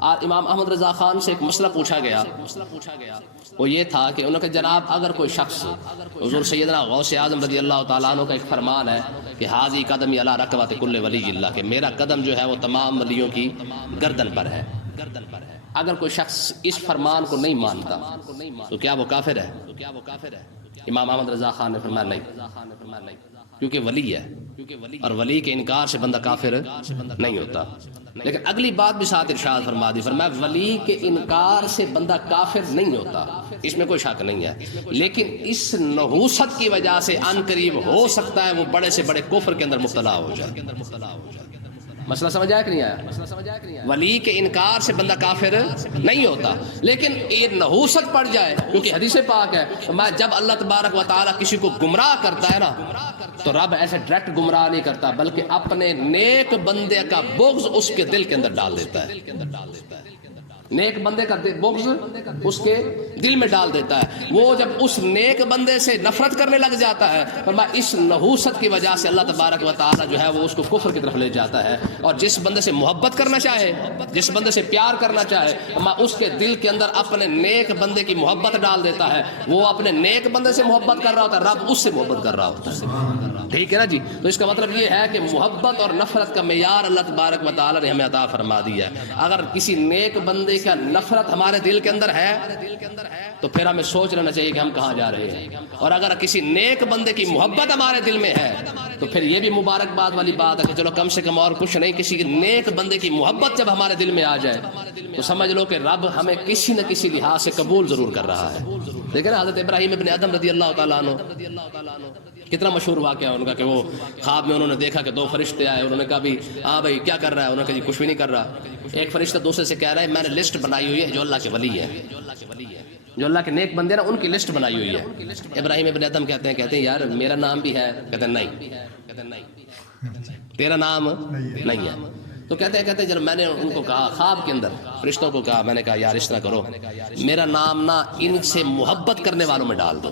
اور امام احمد رضا خان سے ایک مسئلہ پوچھا گیا، وہ یہ تھا کہ انہوں نے کہا جناب اگر کوئی شخص، حضور سیدنا غوث اعظم رضی اللہ تعالیٰ عنہ کا ایک فرمان ہے کہ حاذی قدمی علی رکبۃ کل ولی اللہ، کہ میرا قدم جو ہے وہ تمام ولیوں کی گردن پر ہے، اگر کوئی شخص اس فرمان کو نہیں مانتا تو کیا وہ کافر ہے؟ امام احمد رضا خان نے فرمایا نہیں، کیونکہ ولی ہے، اور ولی کے انکار سے بندہ کافر نہیں ہوتا۔ لیکن اگلی بات بھی ساتھ ارشاد فرما دی، فرمایا ولی کے انکار سے بندہ کافر نہیں ہوتا، اس میں کوئی شک نہیں ہے، لیکن اس نحوست کی وجہ سے ان قریب ہو سکتا ہے وہ بڑے سے بڑے کفر کے اندر مبتلا ہو جائے۔ مسئلہ سمجھ آیا کہ نہیں آیا؟ ولی کے انکار سے بندہ کافر نہیں ہوتا، لیکن یہ نحوست پڑ جائے، کیونکہ حدیث پاک ہے میں جب اللہ تبارک و تعالیٰ کسی کو گمراہ کرتا ہے نا تو رب ایسے ڈائریکٹ گمراہ نہیں کرتا، بلکہ اپنے نیک بندے کا بغض اس کے دل کے اندر ڈال دیتا ہے، نیک بندے کا بغض اس کے دل میں ڈال دیتا ہے، وہ جب اس نیک بندے سے نفرت کرنے لگ جاتا ہے فرمایا اس نحوست کی وجہ سے اللہ تبارک و تعالی جو ہے وہ اس کو کفر کی طرف لے جاتا ہے، اور جس بندے سے محبت کرنا چاہے، جس بندے سے پیار کرنا چاہے فرمایا اس کے دل کے اندر اپنے نیک بندے کی محبت ڈال دیتا ہے، وہ اپنے نیک بندے سے محبت کر رہا ہوتا ہے، رب اس سے محبت کر رہا ہوتا ہے، ٹھیک ہے نا جی۔ تو اس کا مطلب یہ ہے کہ محبت اور نفرت کا معیار اللہ تبارک و تعالی نے ہمیں عطا فرما دیا ہے۔ اگر کسی نیک بندے کا نفرت ہمارے دل کے اندر ہے تو پھر ہمیں سوچ لینا چاہیے کہ ہم کہاں جا رہے ہیں، اور اگر کسی نیک بندے کی محبت ہمارے دل میں ہے تو پھر یہ بھی مبارکباد والی بات ہے کہ چلو کم سے کم اور کچھ نہیں، کسی نیک بندے کی محبت جب ہمارے دل میں آ جائے تو سمجھ لو کہ رب ہمیں کسی نہ کسی لحاظ سے قبول ضرور کر رہا ہے۔ دیکھیں نا حضرت ابراہیم ابن ادم رضی اللہ تعالیٰ عنہ، کتنا مشہور واقعہ ہے ان کا کہ وہ خواب میں انہوں نے دیکھا کہ دو فرشتے آئے، انہوں نے کہا بھی ہاں بھائی کیا کر رہا ہے؟ انہوں نے کہا جی کچھ بھی نہیں کر رہا۔ ایک فرشتہ دوسرے سے کہہ رہا ہے میں نے لسٹ بنائی ہوئی ہے جو اللہ کے ولی ہے، جو اللہ کے نیک بندے نا ان کی لسٹ بنائی ہوئی ہے۔ ابراہیم ابن ادم کہتے ہیں یار میرا نام بھی ہے، کہتے ہیں نہیں تیرا نام نہیں ہے۔ تو کہتے ہیں جب میں نے ان کو کہا خواب کے اندر فرشتوں کو کہا، میں نے کہا یار اس طرح کرو میرا نام نا ان سے محبت کرنے والوں میں ڈال دو،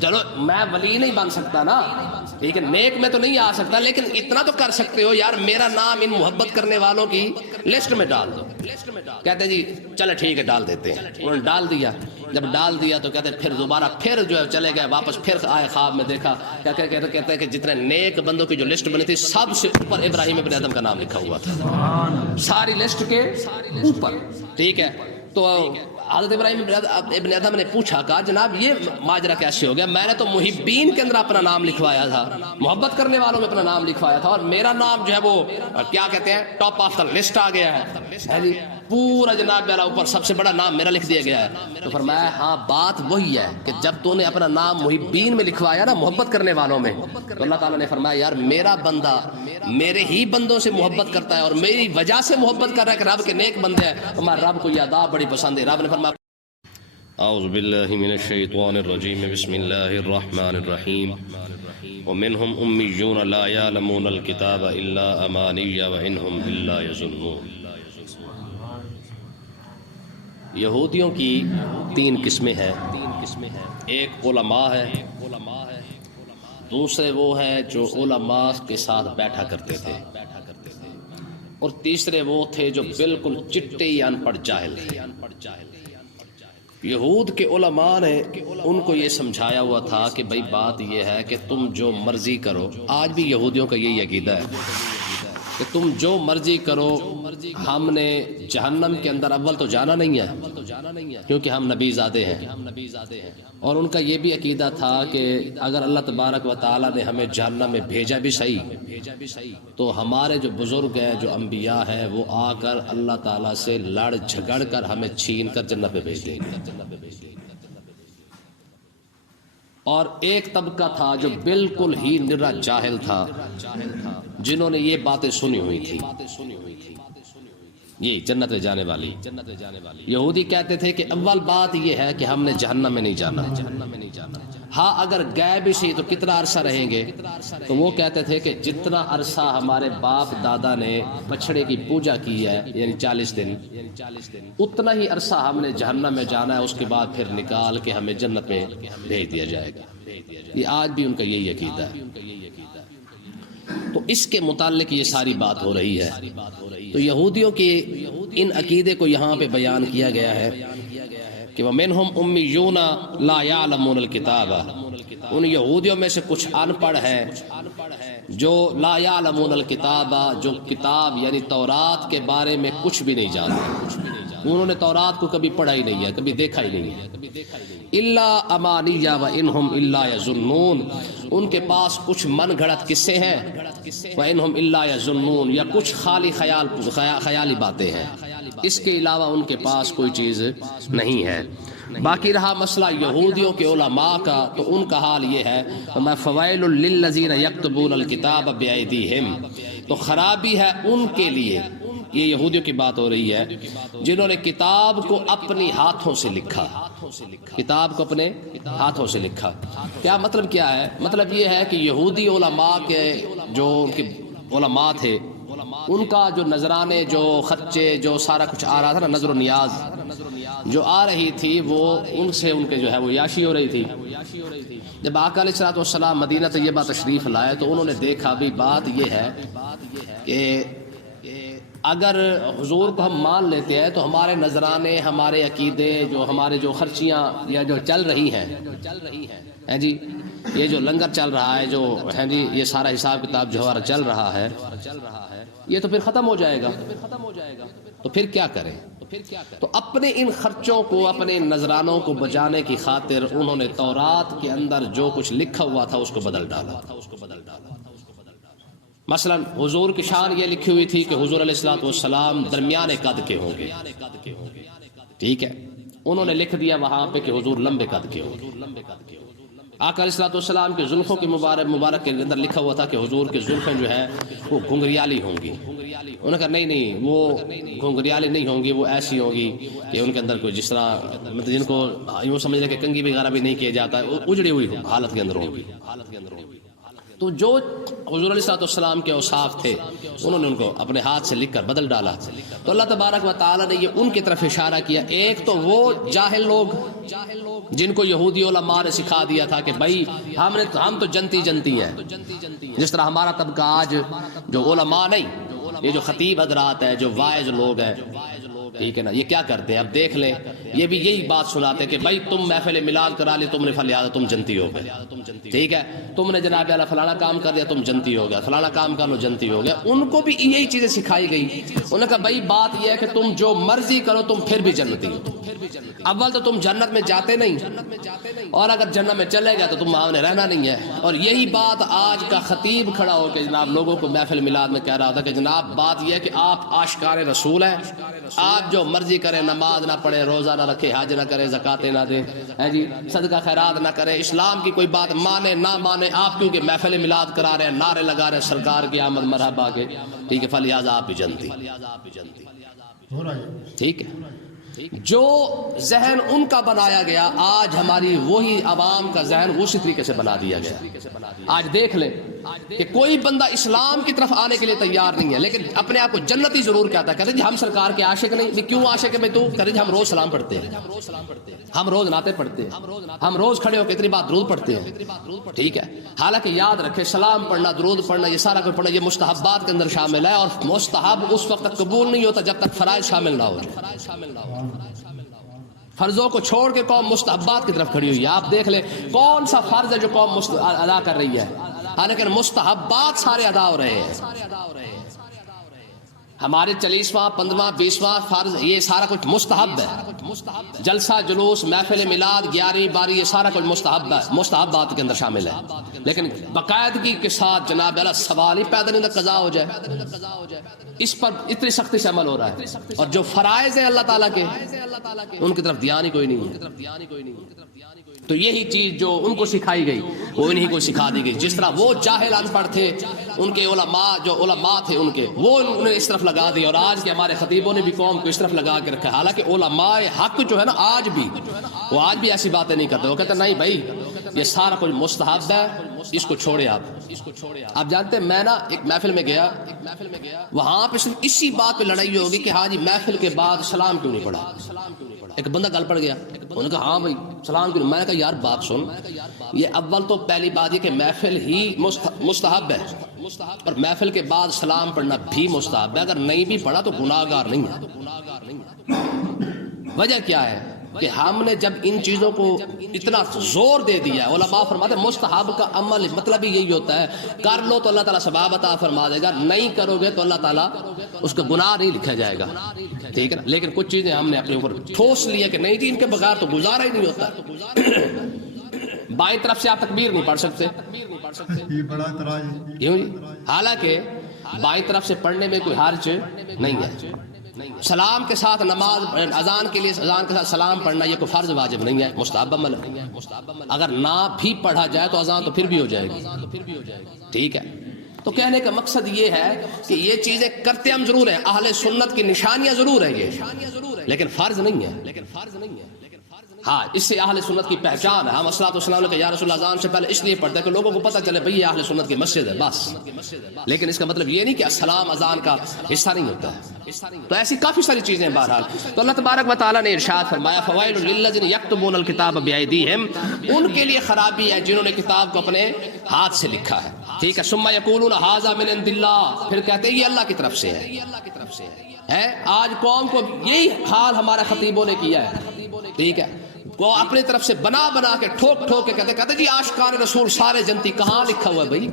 چلو میں ولی نہیں بن سکتا نا، ٹھیک ہے نیک میں تو نہیں آ سکتا، لیکن اتنا تو کر سکتے ہو یار میرا نام ان محبت کرنے والوں کی لسٹ میں ڈال دو۔ کہتے ہیں جی چلے ٹھیک ہے ڈال دیتے ہیں، انہوں نے ڈال دیا۔ جب ڈال دیا تو کہتے ہیں پھر دوبارہ پھر جو ہے چلے گئے واپس، پھر آئے خواب میں دیکھا، کہتے ہیں کہ جتنے نیک بندوں کی جو لسٹ بنی تھی سب سے اوپر ابراہیم ابن ادم کا نام لکھا ہوا تھا، ساری لسٹ کے اوپر، ٹھیک ہے۔ تو حضرت ابراہیم ابن ادم نے پوچھا، کہا جناب یہ ماجرا کیسے ہو گیا؟ میں نے تو محبین کے اندر اپنا نام لکھوایا تھا، محبت کرنے والوں میں اپنا نام لکھوایا تھا، اور میرا نام جو ہے وہ کیا کہتے ہیں ٹاپ آف دا لسٹ آ گیا ہے، پورا جناب میرا اوپر سب سے بڑا نام میرا لکھ دیا گیا ہے۔ تو فرمایا ہاں بات وہی ہے کہ جب تو نے اپنا نام محبین میں لکھوایا نا، محبت کرنے والوں میں، تو اللہ تعالیٰ نے فرمایا یار میرا بندہ میرے ہی بندوں سے محبت کرتا ہے اور میری وجہ سے محبت کر رہا ہے کہ رب کے نیک بندے ہیں، ہمارے رب کو یہ ادا بڑی پسند ہے۔ رب نے فرمایا اعوذ باللہ من الشیطان الرجیم بسم اللہ الرحمن الرحیم ومنهم امیون لا یعلمون الکتاب الا امانی وانہم الا یظنون۔ یہودیوں کی تین قسمیں ہیں، ایک علماء ہے، دوسرے وہ ہیں جو علماء کے ساتھ بیٹھا کرتے تھے، اور تیسرے وہ تھے جو بالکل چٹے ہی ان پڑھ جاہل تھے۔ یہود کے علماء نے ان کو یہ سمجھایا ہوا تھا کہ بھئی بات یہ ہے کہ تم جو مرضی کرو، آج بھی یہودیوں کا یہی عقیدہ ہے کہ تم جو مرضی کرو، ہم نے جہنم کے اندر اول تو جانا نہیں ہے کیونکہ ہم نبی زادے ہیں، اور ان کا یہ بھی عقیدہ تھا کہ اگر اللہ تبارک و تعالیٰ نے ہمیں جہنم میں بھیجا بھی صحیح تو ہمارے جو بزرگ ہیں، جو انبیاء ہیں، وہ آ کر اللہ تعالیٰ سے لڑ جھگڑ کر ہمیں چھین کر جنت میں بھیج دیں گے۔ اور ایک طبقہ تھا جو بالکل ہی نرا جاہل تھا، جنہوں نے یہ باتیں سنی ہوئی تھی، یہ جنت میں جانے والی یہودی کہتے تھے کہ اول بات یہ ہے کہ ہم نے جہنم میں نہیں جانا، ہاں اگر گئے بھی سی تو کتنا عرصہ رہیں گے؟ تو وہ کہتے تھے کہ جتنا عرصہ ہمارے باپ دادا نے بچھڑے کی پوجا کی ہے یعنی 40 دن، اتنا ہی عرصہ ہم نے جہنم میں جانا ہے، اس کے بعد پھر نکال کے ہمیں جنت میں بھیج دیا جائے گا۔ یہ آج بھی ان کا یہی عقیدہ ہے۔ تو اس کے متعلق یہ ساری بات ہو رہی ہے۔ تو یہودیوں کی ان عقیدے کو یہاں پہ بیان کیا گیا ہے کہ وَمِنْهُمْ أُمِّيُّونَ لَا يَعْلَمُونَ الْكِتَابَ، ان یہودیوں میں سے کچھ ان پڑھ ہیں جو لا یعلمون الکتاب، جو کتاب یعنی تورات کے بارے میں کچھ بھی نہیں جانتے، انہوں نے تورات کو کبھی پڑھا ہی نہیں ہے، کبھی دیکھا ہی نہیں ہے۔ الا امانیہ وانہم الا یظنون، ان کے پاس کچھ من گھڑت قصے ہیں، وانہم الا یظنون، یا کچھ خالی خیالی باتیں ہیں، اس کے علاوہ ان کے پاس کوئی چیز نہیں ہے۔ باقی رہا مسئلہ یہودیوں کے علماء کا، تو ان کا حال یہ ہے فویل للذین یکتبون الکتاب بایدیہم، تو خرابی ہے ان کے لیے، یہ یہودیوں کی بات ہو رہی ہے جنہوں نے کتاب کو اپنی ہاتھوں سے لکھا، کتاب کو اپنے ہاتھوں سے لکھا۔ کیا مطلب کیا ہے؟ مطلب یہ ہے کہ یہودی علماء کے جو ان کے علماء تھے، ان کا جو نذرانے، جو خرچے، جو سارا کچھ آ رہا تھا نا، نظر و نیاز جو آ رہی تھی، وہ ان سے ان کے جو ہے وہ یاشی ہو رہی تھی۔ جب آقا علیہ الصلوۃ والسلام مدینہ طیبہ تشریف لائے تو انہوں نے دیکھا بھی بات یہ ہے کہ اگر حضور کو ہم مان لیتے ہیں تو ہمارے نذرانے، ہمارے عقیدے، جو ہمارے جو خرچیاں یا جو چل رہی ہیں جی، یہ جو لنگر چل رہا ہے، جو ہے جی یہ سارا حساب کتاب جو ہمارا چل رہا ہے، یہ تو پھر ختم ہو جائے گا، تو پھر کیا کریں؟ تو اپنے ان خرچوں کو، اپنے ان نذرانوں کو بچانے کی خاطر انہوں نے تورات کے اندر جو کچھ لکھا ہوا تھا اس کو بدل ڈالا۔ مثلا حضور کی شان یہ لکھی ہوئی تھی کہ حضور علیہ الصلوۃ والسلام درمیانے قد کے ہوں گے، ٹھیک ہے، انہوں نے لکھ دیا وہاں پہ کہ حضور لمبے قد کے ہوں گے۔ آقا علیہ الصلوۃ والسلام کے زلفوں کے مبارک کے اندر لکھا ہوا تھا کہ حضور کے زلفیں جو ہیں وہ گھنگریالی ہوں گی۔ انہوں نے کہا نہیں، وہ گھنگریالی نہیں ہوں گی، وہ ایسی ہوں گی کہ ان کے اندر کوئی جس طرح مطلب جن کو یوں سمجھ لیں کہ کنگھی وغیرہ بھی نہیں کیا جاتا، اجڑی ہوئی حالت کے اندر ہوں گی۔ تو جو حضور علیہ الصلوۃ والسلام کے اوصاف تھے انہوں نے ان کو اپنے ہاتھ سے لکھ کر بدل ڈالا۔ تو اللہ تبارک و تعالیٰ نے یہ ان کی طرف اشارہ کیا، ایک تو وہ جاہل لوگ جن کو یہودی علماء نے سکھا دیا تھا کہ بھائی ہم تو جنتی ہیں، جس طرح ہمارا طبقہ آج جو علماء نہیں، یہ جو خطیب حضرات ہیں، جو واعظ لوگ ہیں، ٹھیک ہے نا، یہ کیا کرتے ہیں؟ اب دیکھ لیں، یہ بھی یہی بات سناتے ہیں کہ بھائی تم محفل میلاد کرا لی، تم نے فلیاد، تم جنتی ہو گئے، ٹھیک ہے، تم نے جناب اعلیٰ فلانا کام کر دیا، تم جنتی ہو گیا، فلانا کام کر لو، جنتی ہو گیا۔ ان کو بھی یہی چیزیں سکھائی گئی۔ انہوں نے کہا بھائی بات یہ ہے کہ تم جو مرضی کرو تم پھر بھی جنتی ہو۔ اول تو تم جنت میں جاتے نہیں، اور اگر جنت میں چلے گئے تو تم وہاں نے رہنا نہیں ہے۔ اور یہی بات آج کا خطیب کھڑا ہو کے جناب لوگوں کو محفل میلاد میں کہہ رہا تھا کہ جناب بات یہ ہے کہ آپ عاشقان رسول ہیں، آپ جو مرضی کریں، نماز نہ پڑھیں، روزہ نہ رکھے، حج نہ کریں، زکوٰۃ نہ دیں، ہے جی، صدقہ خیرات نہ کریں، اسلام کی کوئی بات مانے نہ مانے، آپ کیونکہ محفل میلاد کرا رہے ہیں، نعرے لگا رہے ہیں سرکار کی آمد مرحبا کے، ٹھیک ہے، فلہذا آپ بھی جنتی، ٹھیک ہے۔ جو ذہن ان کا بنایا گیا، آج ہماری وہی عوام کا ذہن اسی طریقے سے بنا دیا گیا۔ آج دیکھ لیں کہ کوئی بندہ اسلام کی طرف آنے کے لیے تیار نہیں ہے، لیکن اپنے آپ کو جنتی ضرور کہتا ہے، کہتے ہیں جی ہم سرکار کے عاشق نہیں، کیوں عاشق ہے تو کہتے جی ہم روز سلام پڑھتے ہیں، ہم روز نعتیں پڑھتے ہیں، ہم روز کھڑے ہو کے اتنی بار درود پڑھتے ہیں، ٹھیک ہے۔ حالانکہ یاد رکھے سلام پڑھنا، درود پڑھنا، یہ سارا کچھ پڑھنا یہ مستحبات کے اندر شامل ہے، اور مستحب اس وقت تک قبول نہیں ہوتا جب تک فرائض شامل نہ ہو جائے۔ فرضوں کو چھوڑ کے قوم مستحبات کی طرف کھڑی ہوئی ہے۔ آپ دیکھ لیں کون سا فرض ہے جو قوم ادا کر رہی ہے، حالانکہ مستحبات سارے ادا ہو رہے ہیں۔ ہمارے 40واں 15واں 20واں فرض یہ سارا کچھ مستحب ہے، جلسہ جلوس محفل میلاد 11ویں 12ویں یہ سارا کچھ مستحب ہے، مستحبات کے اندر شامل ہے، لیکن باقاعدگی کے ساتھ جناب اعلیٰ سوال ہی پیدا نہیں ہوتا قضا ہو جائے، اس پر اتنی سختی سے عمل ہو رہا ہے، اور جو فرائض ہیں اللہ تعالیٰ کے ان کی طرف دھیان ہی کوئی نہیں ہے۔ تو یہی چیز جو ان کو سکھائی گئی وہ انہی کو سکھا دی گئی۔ جس طرح وہ جاہل ان پڑھ تھے، ان کے علماء جو علماء تھے ان کے، وہ انہیں اس طرف لگا دی، اور آج کے ہمارے خطیبوں نے بھی قوم کو اس طرف لگا کے رکھا ہے۔ حالانکہ علماء حق جو ہے نا آج بھی ایسی باتیں نہیں کرتے، وہ کہتے ہیں نہیں بھائی یہ سارا کچھ مستحب ہے، اس کو چھوڑے آپ جانتے ہیں میں نا ایک محفل میں گیا، وہاں پہ صرف اسی بات پہ لڑائی ہوگی کہ ہاں جی محفل کے بعد سلام کیوں نہیں پڑھا، ایک بندہ گل پڑ گیا، انہوں نے کہا ہاں بھائی سلام کیوں؟ میں نے کہا یار بات سن، یہ اول تو پہلی بات یہ کہ محفل ہی مستحب ہے، اور محفل کے بعد سلام پڑھنا بھی مستحب ہے، اگر نہیں بھی پڑھا تو گناہ گار نہیں ہے۔ وجہ کیا ہے کہ ہم نے جب ان چیزوں کو اتنا زور دے دیا ہے، علماء فرماتے ہیں مستحب کا عمل مطلب ہی یہی ہوتا ہے، کر لو تو اللہ تعالیٰ ثواب عطا فرما دے گا، نہیں کرو گے تو اللہ تعالیٰ اس کا گناہ نہیں لکھا جائے گا، ٹھیک ہے نا۔ لیکن کچھ چیزیں ہم نے اپنے اوپر ٹھوس لیا کہ نہیں جی ان کے بغیر تو گزارا ہی نہیں ہوتا۔ بائیں طرف سے آپ تکبیر نہیں پڑھ سکتے، کیوں جی؟ حالانکہ بائیں طرف سے پڑھنے میں کوئی حرج نہیں ہے۔ سلام کے ساتھ نماز، اذان کے لیے اذان کے ساتھ سلام پڑھنا یہ کوئی فرض واجب نہیں ہے، مستحب عمل ہے۔ اگر نہ بھی پڑھا جائے تو اذان تو پھر بھی ہو جائے گی، ٹھیک ہے۔ تو کہنے کا مقصد یہ ہے کہ یہ چیزیں کرتے ہم ضرور ہیں، اہل سنت کی نشانیاں ضرور ہیں یہ، لیکن فرض نہیں ہے۔ ہاں اس سے اہل سنت کی پہچان ہے۔ ہم الصلوۃ والسلام نے کہا یا رسول اللہ اذان سے پہلے اس لیے پڑھتے ہیں کہ لوگوں کو پتہ چلے بھئی یہ اہل سنت کی مسجد ہے، بس۔ لیکن اس کا مطلب یہ نہیں کہ السلام اذان کا حصہ نہیں ہوتا ہے۔ تو ایسی کافی ساری چیزیں بہرحال۔ تو اللہ تبارک و تعالیٰ نے ارشاد فرمایا فوائل للذین یکتبون الکتاب بایدیہم، ان کے لیے خرابی ہے جنہوں نے کتاب کو اپنے ہاتھ سے لکھا ہے، ٹھیک ہے۔ ثم یقولون ھذا من عند اللہ، پھر کہتے ہیں یہ اللہ کی طرف سے ہے۔ آج قوم کو یہی حال ہمارے خطیبوں نے کیا ہے، ٹھیک ہے۔ وہ اپنی طرف سے بنا بنا کے ٹھوک ٹھوک کے کہتے جی عاشقان رسول سارے جنتی، کہاں لکھا ہوا ہے بھائی؟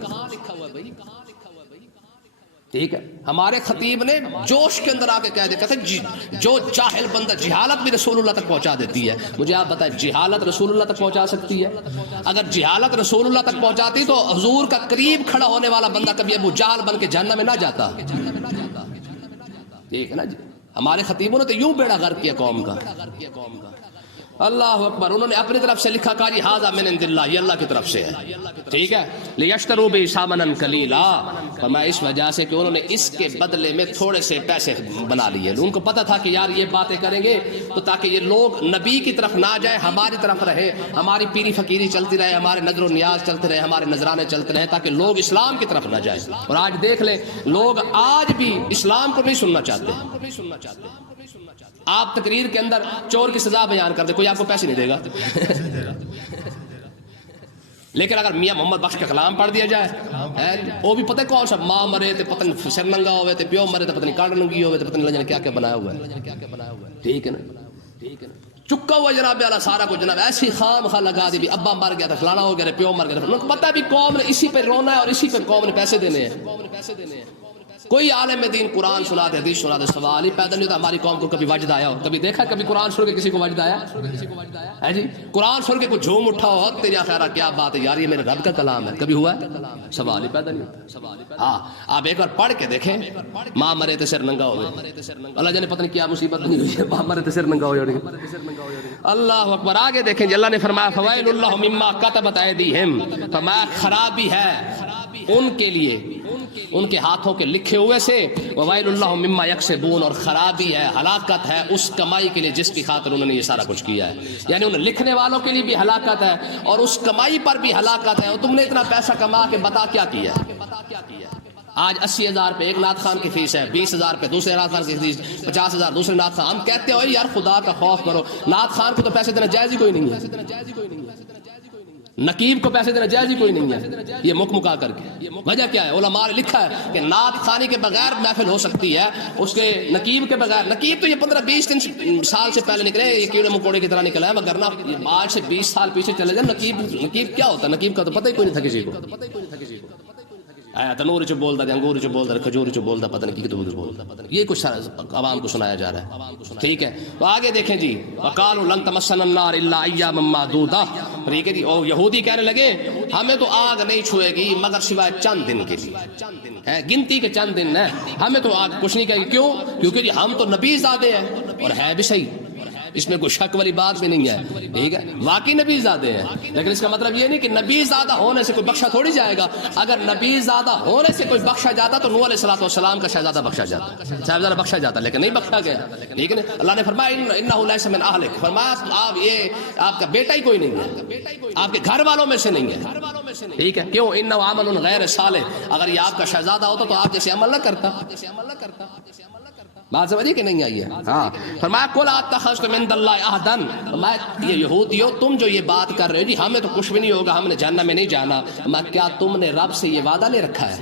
ٹھیک ہے۔ ہمارے خطیب نے جوش کے اندر آ کے کہہ دیا، کہتے جی جو جاہل بندہ، جہالت بھی رسول اللہ تک پہنچا دیتی ہے۔ مجھے آپ بتائیں جہالت رسول اللہ تک پہنچا سکتی ہے؟ اگر جہالت رسول اللہ تک پہنچاتی تو حضور کا قریب کھڑا ہونے والا بندہ کبھی ابو جہل بن کے جہنم میں نہ جاتا، ٹھیک ہے نا جی۔ ہمارے خطیبوں نے تو یوں بیڑا غرق کیا قوم کا۔ اللہ اکبر، انہوں نے اپنی طرف سے لکھا کہا جی ھذا من عند اللہ، یہ اللہ کی طرف سے ہے، ٹھیک ہے۔ لیشتروا بہ ثمنا قلیلا، فرمایا اس وجہ سے کہ انہوں نے اس کے بدلے میں تھوڑے سے پیسے بنا لیے۔ ان کو پتہ تھا کہ یار یہ باتیں کریں گے تو تاکہ یہ لوگ نبی کی طرف نہ جائے، ہماری طرف رہے، ہماری پیری فقیری چلتی رہے، ہمارے نظر و نیاز چلتے رہے، ہمارے نذرانے چلتے رہے، تاکہ لوگ اسلام کی طرف نہ جائیں۔ اور آج دیکھ لیں لوگ آج بھی اسلام کو نہیں سننا چاہتے۔ آپ تقریر کے اندر چور کی سزا بیان کر دیں، کوئی آپ کو پیسے نہیں دے گا، لیکن اگر میاں محمد بخش کا کلام پڑھ دیا جائے، وہ بھی پتہ کون سا ماں مرے تے پتہ نہیں سر ننگا ہوئے تے پیو مرے تے پتہ نہیں کاڑ ننگی ہوئے تے پتہ نہیں کیا کیا بنایا ہوا ہے، ٹھیک ہے نا۔ چکا ہوا جناب اعلیٰ سارا کچھ، جناب ایسی خام خواہ لگا دی بھی ابا مر گیا تھا، فلانا ہو گیا، پیو مر گیا تھا۔ ان کو پتہ بھی قوم نے اسی پہ رونا ہے اور اسی پہ قوم نے پیسے دینے ہیں۔ کوئی عالم دین قرآن سنا دے، حدیث سنا دے، سوال ہی پیدا نہیں ہوتا ہماری قوم کو کبھی وجد آیا ہو؟ کبھی دیکھا کبھی قرآن سن کے کسی کو وجد آیا ہے جی؟ قرآن سن کے کوئی جھوم اٹھا ہو تیرا خیرہ کیا بات ہے یار یہ میرے رب کا کلام ہے، کبھی ہوا ہے؟ سوال ہی پیدا نہیں ہوتا۔ ہاں آپ ایک بار پڑھ کے دیکھیں، ماں مرے تے سر ننگا ہوئے، اللہ جانے پتہ نہیں کیا مصیبت نہیں ہوئی، ماں مرے تے سر ننگا ہوئے۔ اللہ اکبر۔ آگے دیکھیں جی، اللہ نے فرمایا فوائل اللہ مما کتبت ایدیہم، فرمایا خرابی ہے ان کے لیے ان کے ہاتھوں کے لکھے ہوئے سے، وویل اللہ مما یکسبون، اور خرابی ہے، ہلاکت ہے اس کمائی کے لیے جس کی خاطر انہوں نے یہ سارا کچھ کیا ہے۔ یعنی انہیں لکھنے والوں کے لیے بھی ہلاکت ہے اور اس کمائی پر بھی ہلاکت ہے۔ اور تم نے اتنا پیسہ کما کے بتا کیا کیا ہے؟ آج 80,000 پہ ایک نعت خان کی فیس ہے، 20,000 پہ دوسرے نعت خان کی فیس، 50,000 دوسرے نعت خان۔ ہم کہتے ہیں یار خدا کا خوف کرو، نعت خان کو تو پیسے دینا جائز ہی کوئی نہیں ہے، نقیب کو پیسے دینا جائز ہی کوئی نہیں ہے، یہ مکا کر کے۔ وجہ کیا ہے؟ علماء نے لکھا ہے کہ نعت خانی کے بغیر محفل ہو سکتی ہے، اس کے نقیب کے بغیر۔ نقیب تو یہ 15-20 سال سے پہلے نکلے، یہ کیڑے مکوڑے کی طرح نکلا ہے، مگر آج سے 20 سال پیچھے چلے جائیں نقیب کیا ہوتا ہے؟ نقیب کا تو پتہ ہی کوئی نہیں تھا کسی کو۔ تنور چ بولتا، انگور چ بولتا، کھجور چ بولتا، پتہ نہیں کی بولتا، یہ کچھ عوام کو سنایا جا رہا ہے، ٹھیک ہے۔ تو آگے دیکھیں جی، وقالوا لن تمسنا النار الا ایاما معدودہ، ٹھیک ہے جی۔ اور یہودی کہنے لگے ہمیں تو آگ نہیں چھوئے گی مگر سوائے چند دن کے لیے، گنتی کے چند دن ہیں، ہمیں تو آگ کچھ نہیں کہے گی۔ کیوں؟ کیونکہ جی ہم تو نبی زادے ہیں، اور ہے بھی صحیح، اس میں کوئی شک والی بات بھی نہیں ہے، ٹھیک ہے، واقعی نبی زادے ہیں۔ لیکن اس کا مطلب یہ نہیں کہ نبی زادہ ہونے سے کوئی بخشا تھوڑی جائے گا۔ اگر نبی زادہ ہونے سے کوئی بخشا جاتا تو نوح علیہ السلام کا شہزادہ بخشا جاتا، صاحبزادہ بخشا جاتا، لیکن نہیں بخشا گیا، ٹھیک ہے نا۔ اللہ نے فرمایا انہ لیس من اہلک، فرمایا آپ یہ آپ کا بیٹا ہی کوئی نہیں ہے، آپ کے گھر والوں میں سے نہیں ہے، ٹھیک ہے۔ کیوں؟ انہ عمل غیر صالح، اگر یہ آپ کا شہزادہ ہوتا تو آپ جیسے عمل نہ کرتا، بات سمجھے کہ نہیں آئی ہے؟ ہاں فرمایا قل اتخذتم من اللہ عہدا، فرمایا یہ یہودیو تم جو یہ بات کر رہے ہو جی ہمیں تو کچھ بھی نہیں ہوگا، ہم نے جہنم میں نہیں جانا، کیا تم نے رب سے یہ وعدہ لے رکھا ہے؟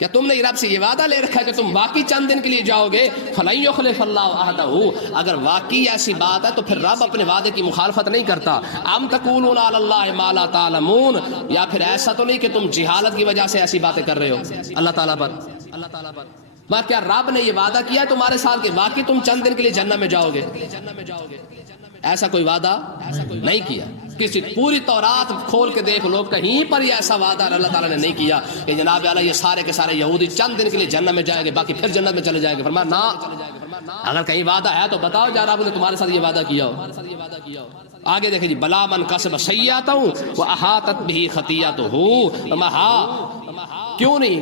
کیا تم نے رب سے یہ وعدہ لے رکھا ہے کہ تم واقعی چند دن کے لیے جاؤ گے؟ فَلَن يُخْلِفَ اللَّهُ عَهْدَهُ، اگر واقعی ایسی بات ہے تو پھر رب اپنے وعدے کی مخالفت نہیں کرتا۔ ام تقولون علی اللہ ما لا تعلمون، یا پھر ایسا تو نہیں کہ تم جہالت کی وجہ سے ایسی باتیں کر رہے ہو اللہ تعالیٰ پر۔ کیا رب نے یہ وعدہ کیا ہے تمہارے ساتھ کہ واقعی تم چند دن کے لیے جنت میں جاؤ گے؟ ایسا کوئی وعدہ نہیں کیا۔ کسی پوری تورات کھول کے دیکھ لو، کہیں پر یہ ایسا وعدہ اللہ تعالیٰ نے نہیں کیا کہ جناب اعلیٰ یہ سارے کے سارے یہودی چند دن کے لیے جنت میں جائیں گے باقی پھر جنت میں چلے جائیں گے۔ فرمایا نا، اگر کہیں وعدہ ہے تو بتاؤ جا رب نے تمہارے ساتھ یہ وعدہ کیا ہو۔ آگے دیکھیں جی، بلا من کسب سیئۃ واحاطت بہ خطیئتہ، ہاں کیوں نہیں،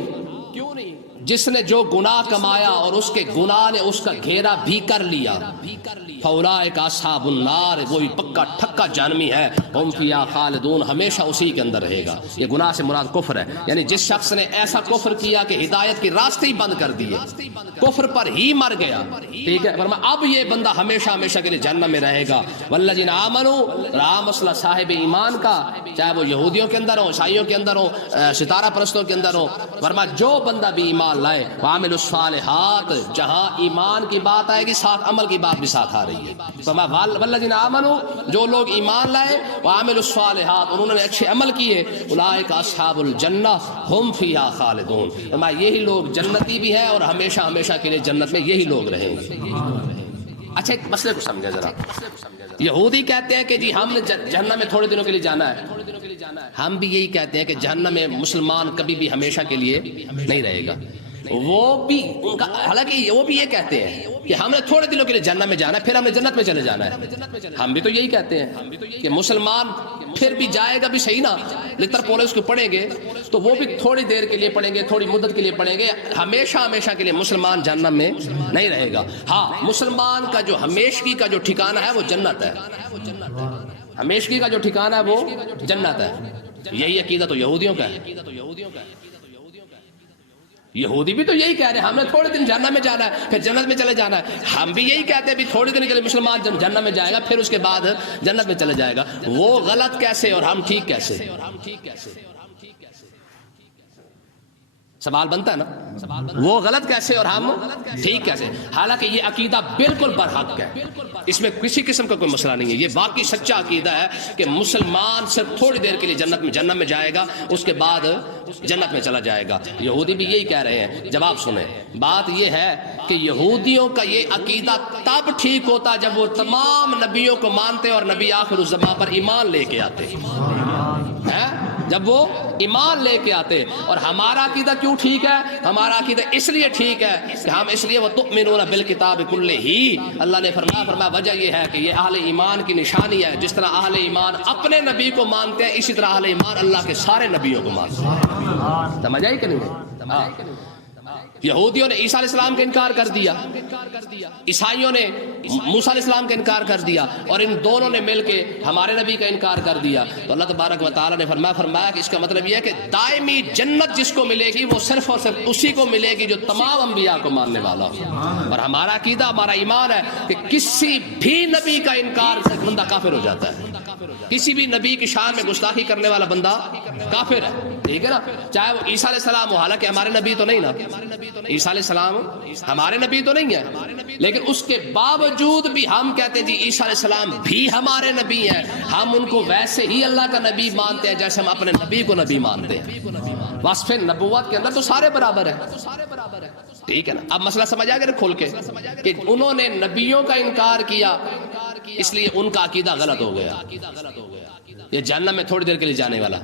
جس نے جو گناہ کمایا اور اس کے گناہ نے اس کا گھیرا بھی کر لیا، فاولئک اصحاب النار، وہی پکا ٹھکا جہنمی ہے، ہم فیہا خالدون، ہمیشہ اسی کے اندر رہے گا۔ یہ گناہ سے مراد کفر ہے، یعنی جس شخص نے ایسا کفر کیا کہ ہدایت کے راستے ہی بند کر دیے، کفر پر ہی مر گیا، ٹھیک ہے، فرمایا اب یہ بندہ ہمیشہ ہمیشہ کے لیے جہنم میں رہے گا۔ والذین آمنوا، رہا مسئلہ صاحب ایمان کا، چاہے وہ یہودیوں کے اندر ہو، عیسائیوں کے اندر ہو، ستارہ پرستوں کے اندر ہو، فرمایا جو بندہ بھی ایمان لائے، وعملوا الصالحات، جہاں ایمان کی بات آئے گی ساتھ عمل کی بات بھی ساتھ آ رہی ہے۔ فرمایا والذین آمنوا، جو لوگ ایمان لائے، وعملوا الصالحات، انہوں نے اچھے عمل کیے، اولئک اصحاب الجنہ ہم فیہا خالدون، فرمایا یہی لوگ جنتی بھی ہیں اور ہمیشہ ہمیشہ کے لیے جنت میں یہی لوگ رہیں گے۔ اچھا ایک مسئلے کو سمجھے ذرا، یہودی کہتے ہیں کہ جی ہم نے جہنم میں تھوڑے دنوں کے لیے جانا ہے، ہم بھی یہی کہتے ہیں کہ جہنم میں مسلمان کبھی بھی ہمیشہ کے لیے نہیں رہے گا۔ وہ بھی ان کا، حالانکہ وہ بھی یہ کہتے ہیں کہ ہم نے تھوڑے دنوں کے لیے جہنم میں جانا ہے پھر ہم نے جنت میں چلے جانا ہے۔ ہم بھی تو یہی کہتے ہیں کہ مسلمان پھر بھی جائے گا بھی صحیح نا، لتر پولس کو پڑھیں گے تو وہ بھی تھوڑی دیر کے لیے پڑھیں گے، تھوڑی مدت کے لیے پڑھیں گے، ہمیشہ ہمیشہ کے لیے مسلمان جہنم میں نہیں رہے گا۔ ہاں مسلمان کا جو ہمیشگی کا جو ٹھکانہ ہے وہ جنت ہے، ہمیشگی کا جو ٹھکانہ ہے وہ جنت ہے۔ یہی عقیدہ تو یہودیوں کا ہے، یہودی بھی تو یہی کہہ رہے ہیں ہم نے تھوڑے دن جہنم میں جانا ہے پھر جنت میں چلے جانا ہے۔ ہم بھی یہی کہتے ہیں بھی تھوڑے دن کے لیے مسلمان جنت میں جائے گا پھر اس کے بعد جنت میں چلے جائے گا۔ وہ غلط کیسے اور ہم ٹھیک کیسے؟ سوال بنتا ہے نا، وہ غلط کیسے اور ہم ٹھیک کیسے؟ حالانکہ یہ عقیدہ بالکل برحق ہے، اس میں کسی قسم کا کوئی مسئلہ نہیں ہے۔ یہ واقعی سچا عقیدہ ہے کہ مسلمان صرف تھوڑی دیر کے لیے جنت میں جائے گا، اس کے بعد جنت میں چلا جائے گا۔ یہودی بھی یہی کہہ رہے ہیں۔ جواب سنیں، بات یہ ہے کہ یہودیوں کا یہ عقیدہ تب ٹھیک ہوتا جب وہ تمام نبیوں کو مانتے اور نبی آخر الزمان پر ایمان لے کے آتے، جب وہ ایمان لے کے آتے۔ اور ہمارا عقیدہ کیوں ٹھیک ہے؟ ہمارا عقیدہ اس لیے ٹھیک ہے کہ ہم اس لیے وَتُؤْمِنُونَ بِالْكِتَابِ كُلِّهِ، اللہ نے فرمایا وجہ یہ ہے کہ یہ اہل ایمان کی نشانی ہے، جس طرح اہل ایمان اپنے نبی کو مانتے ہیں اسی طرح اہل ایمان اللہ کے سارے نبیوں کو مانتے ہیں۔ سمجھ آئی کہ نہیں؟ یہودیوں نے عیسیٰ علیہ السلام کا انکار کر دیا، عیسائیوں نے موسیٰ علیہ السلام کا انکار کر دیا، اور ان دونوں نے مل کے ہمارے نبی کا انکار کر دیا۔ تو اللہ تبارک و تعالیٰ نے فرمایا کہ اس کا مطلب یہ ہے کہ دائمی جنت جس کو ملے گی وہ صرف اور صرف اسی کو ملے گی جو تمام انبیاء کو ماننے والا ہو۔ اور ہمارا عقیدہ، ہمارا ایمان ہے کہ کسی بھی نبی کا انکار سے بندہ کافر ہو جاتا ہے، کسی بھی نبی کی شان میں گستاخی کرنے والا بندہ کافر ہے، ٹھیک ہے نا، چاہے وہ عیسیٰ علیہ السلام ہو، حالانکہ ہمارے نبی تو نہیں نا، عیسیٰ علیہ السلام ہمارے نبی تو نہیں ہے، لیکن اس کے باوجود بھی ہم کہتے ہیں جی عیسیٰ علیہ السلام بھی ہمارے نبی ہیں، ہم ان کو ویسے ہی اللہ کا نبی مانتے ہیں جیسے ہم اپنے نبی کو نبی مانتے ہیں۔ وصف نبوت کے اندر تو سارے برابر ہیں، ٹھیک ہے نا۔ اب مسئلہ سمجھ آ گیا کھول کے کہ انہوں نے نبیوں کا انکار کیا اس لیے ان کا عقیدہ غلط ہو گیا، یہ جہنم میں تھوڑی دیر کے لیے جانے والا۔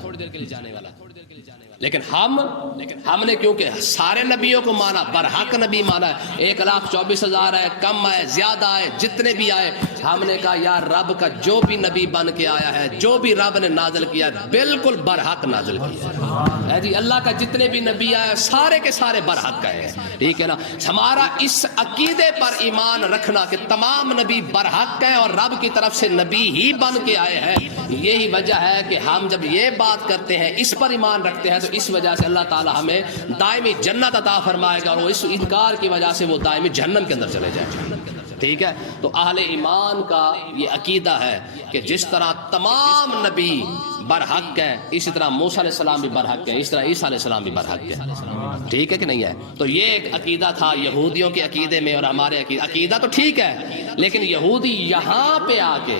لیکن ہم نے کیونکہ سارے نبیوں کو مانا، برحق نبی مانا ہے، 1,24,000 ہے، کم آئے زیادہ آئے جتنے بھی آئے، ہم نے کہا یار رب کا جو بھی نبی بن کے آیا ہے، جو بھی رب نے نازل کیا ہے بالکل برحق نازل کیا ہے جی۔ اللہ کا جتنے بھی نبی آئے سارے کے سارے برحق ہیں، ٹھیک ہے نا۔ ہمارا اس عقیدے پر ایمان رکھنا کہ تمام نبی برحق ہیں اور رب کی طرف سے نبی ہی بن کے آئے ہیں، یہی وجہ ہے کہ ہم جب یہ بات کرتے ہیں، اس پر ایمان رکھتے ہیں، تو اس وجہ سے اللہ تعالی ہمیں دائمی جنت عطا فرمائے گا، اور اس انکار کی وجہ سے وہ دائمی جہنم کے اندر چلے جائیں گے، ٹھیک ہے۔ تو اہل ایمان کا یہ عقیدہ ہے کہ جس طرح تمام نبی برحق ہیں، اسی طرح موسیٰ علیہ السلام بھی برحق ہیں، اس طرح عیسیٰ علیہ السلام بھی برحق ہیں، ٹھیک ہے کہ نہیں ہے۔ تو یہ ایک عقیدہ تھا یہودیوں کے عقیدے میں، اور ہمارے عقیدہ تو ٹھیک ہے، لیکن یہودی یہاں پہ آ کے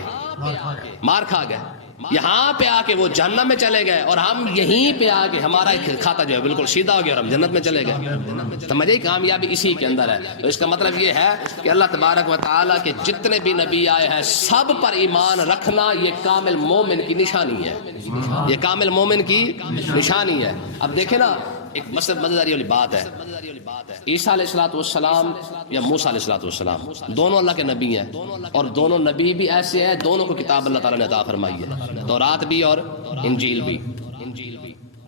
مار کھا گئے، یہاں پہ آ کے وہ جہنم میں چلے گئے، اور ہم یہیں پہ آ کے ہمارا کھاتا جو ہے بالکل سیدھا ہو گیا اور ہم جنت میں چلے گئے۔ سمجھے کامیابی اسی کے اندر ہے۔ تو اس کا مطلب یہ ہے کہ اللہ تبارک و تعالیٰ کے جتنے بھی نبی آئے ہیں سب پر ایمان رکھنا یہ کامل مومن کی نشانی ہے، یہ کامل مومن کی نشانی ہے۔ اب دیکھیں نا، ایک مزیداری والی بات ہے، عیسیٰ علیہ السلام یا موسیٰ علیہ السلام دونوں اللہ کے نبی ہیں، اور دونوں نبی بھی ایسے ہیں، دونوں کو کتاب اللہ تعالیٰ نے عطا فرمائی ہے، تورات بھی اور انجیل بھی۔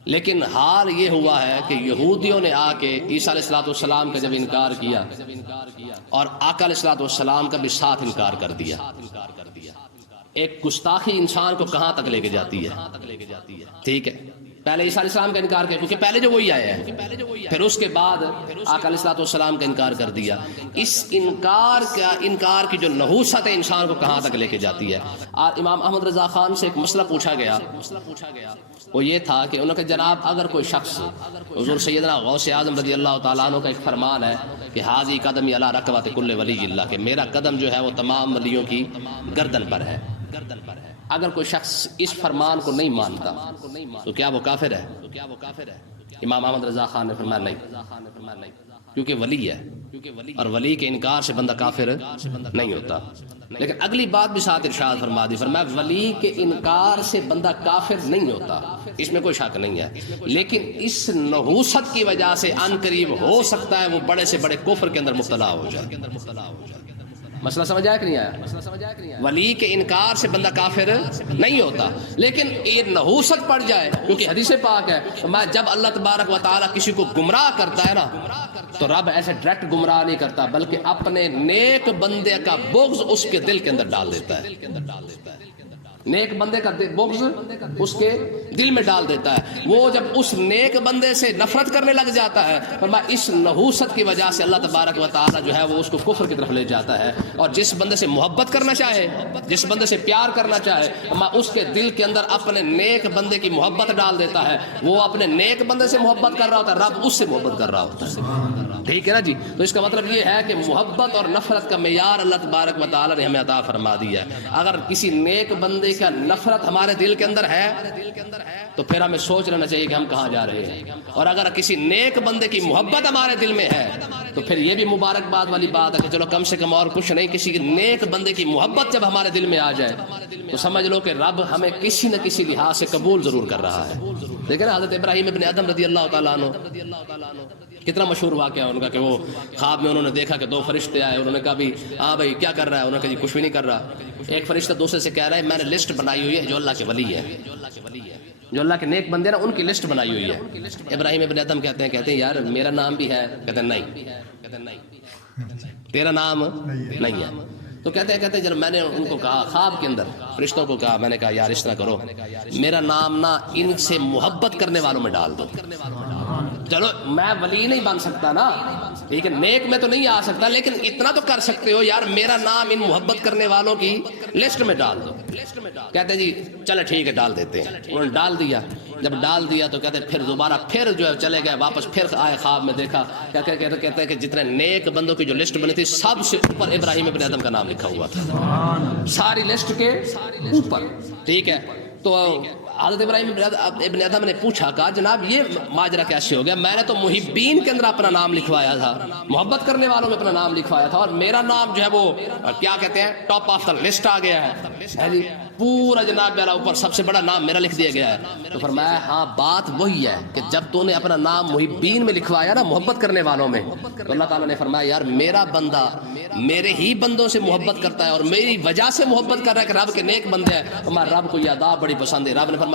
لیکن حال یہ ہوا ہے کہ یہودیوں نے آ کے عیسیٰ علیہ السلام کا جب انکار کیا، اور آقا علیہ السلام کا بھی ساتھ انکار کر دیا، ایک گستاخی انسان کو کہاں تک لے کے جاتی ہے، ٹھیک ہے۔ پہلے عیسیٰ علیہ السلام کا انکار کیا، کیونکہ پہلے جو وہی آئے ہیں، پھر اس کے بعد آقا علیہ السلام کا انکار کر دیا۔ اس انکار کی جو نحوست ہے انسان کو کہاں تک لے کے جاتی ہے۔ امام احمد رضا خان سے ایک مسئلہ پوچھا گیا، وہ یہ تھا کہ انہوں نے کہا جناب اگر کوئی شخص، حضور سیدنا غوث اعظم رضی اللہ تعالیٰ عنہ کا ایک فرمان ہے کہ حاذی قدمی علی رکبۃ کل ولی اللہ، کہ میرا قدم جو ہے وہ تمام ولیوں کی گردن پر ہے، اگر کوئی شخص اس فرمان کو نہیں مانتا تو کیا وہ کافر ہے؟ امام احمد رضا خان نے فرمایا نہیں، کیونکہ ولی ہے، اور ولی کے انکار سے بندہ کافر نہیں ہوتا۔ لیکن اگلی بات بھی ساتھ ارشاد فرما دی، فرمایا ولی کے انکار سے بندہ کافر نہیں ہوتا، اس میں کوئی شک نہیں ہے، لیکن اس نحوست کی وجہ سے ان قریب ہو سکتا ہے وہ بڑے سے بڑے کفر کے اندر مبتلا ہو جائے۔ مسئلہ سمجھ آیا کہ نہیں آیا؟ ولی کے انکار سے بندہ کافر نہیں ہوتا، لیکن یہ نحوست پڑ جائے، کیونکہ حدیث پاک ہے جب اللہ تبارک و تعالیٰ کسی کو گمراہ کرتا ہے نا، تو رب ایسے ڈائریکٹ گمراہ نہیں کرتا، بلکہ اپنے نیک بندے کا بغض اس کے دل کے اندر ڈال دیتا ہے، نیک بندے کا بغض اس کے دل میں ڈال دیتا ہے۔ وہ جب اس نیک بندے سے نفرت کرنے لگ جاتا ہے، فرمایا اس نحوست کی وجہ سے اللہ تبارک و تعالیٰ جو ہے وہ اس کو کفر کی طرف لے جاتا ہے، اور جس بندے سے محبت کرنا چاہے، جس بندے سے پیار کرنا چاہے، اس کے دل کے اندر اپنے نیک بندے کی محبت ڈال دیتا ہے، وہ اپنے نیک بندے سے محبت کر رہا ہوتا ہے، رب اس سے محبت کر رہا ہوتا ہے، ٹھیک ہے نا جی۔ تو اس کا مطلب یہ ہے کہ محبت اور نفرت کا معیار اللہ تبارک و تعالیٰ نے ہمیں عطا فرما دیا ہے۔ اگر کسی نیک بندے کا نفرت ہمارے دل کے اندر ہے تو پھر ہمیں سوچ لینا چاہیے کہ ہم کہاں جا رہے ہیں، اور اگر کسی نیک بندے کی محبت ہمارے دل میں ہے تو پھر یہ بھی مبارکباد والی بات ہے کہ چلو کم سے کم اور کچھ نہیں، کسی نیک بندے کی محبت جب ہمارے دل میں آ جائے تو سمجھ لو کہ رب ہمیں کسی نہ کسی لحاظ سے قبول ضرور کر رہا ہے۔ دیکھیں نا حضرت ابراہیم ابن ادم رضی اللہ تعالیٰ عنہ، کتنا مشہور واقعہ ہے ان کا کہ وہ خواب میں انہوں نے دیکھا کہ دو فرشتے آئے، انہوں نے کہا بھی ہاں بھائی کیا کر رہا ہے؟ انہوں نے کہا جی کچھ بھی نہیں کر رہا۔ ایک فرشتہ دوسرے سے کہہ رہا ہے میں نے لسٹ بنائی ہوئی ہے جو اللہ کے ولی ہے، جو اللہ کے نیک بندے نا ان کی لسٹ بنائی ہوئی ہے۔ ابراہیم ابن ادم کہتے ہیں یار میرا نام بھی ہے، کہتے ہیں نہیں تیرا نام نہیں ہے۔ تو کہتے ہیں جب میں نے ان کو کہا خواب کے اندر فرشتوں کو کہا، میں نے کہا یار اس طرح کرو میرا نام نا ان سے محبت کرنے والوں میں ڈال دو، چلو میں ولی نہیں بن سکتا نا، ٹھیک ہے نیک میں تو نہیں آ سکتا، لیکن اتنا تو کر سکتے ہو یار میرا نام ان محبت کرنے والوں کی لسٹ میں ڈال دو۔ کہتے ہیں جی چلے ٹھیک ہے ڈال دیتے ہیں، انہوں نے ڈال دیا۔ جب ڈال دیا تو کہتے ہیں پھر دوبارہ پھر جو ہے چلے گئے واپس، پھر آئے خواب میں دیکھا، کہتے ہیں کہ جتنے نیک بندوں کی جو لسٹ بنی تھی سب سے اوپر ابراہیم ابن ادم کا نام لکھا ہوا تھا، ساری لسٹ کے اوپر، ٹھیک ہے۔ تو حضرت ابراہیم ابن ادم نے پوچھا کہا جناب یہ ماجرا کیسے ہو گیا؟ میں نے تو محبین کے اندر اپنا نام لکھوایا تھا، محبت کرنے والوں میں اپنا نام لکھوایا تھا، اور میرا نام جو ہے وہ کیا کہتے ہیں ٹاپ آف دا لسٹ آ گیا ہے جی، پورا جناب میرا اوپر سب سے بڑا نام میرا لکھ دیا گیا ہے۔ تو فرمایا ہاں بات وہی ہے کہ جب تو نے اپنا نام محبین میں لکھوایا نا، محبت کرنے والوں میں، تو اللہ تعالیٰ نے فرمایا یار میرا بندہ میرے ہی بندوں سے محبت کرتا ہے اور میری وجہ سے محبت کر رہا ہے کہ رب کے نیک بندے ہیں، ہمارے رب کو یہ ادا بڑی پسند ہے۔ رب نے فرمایا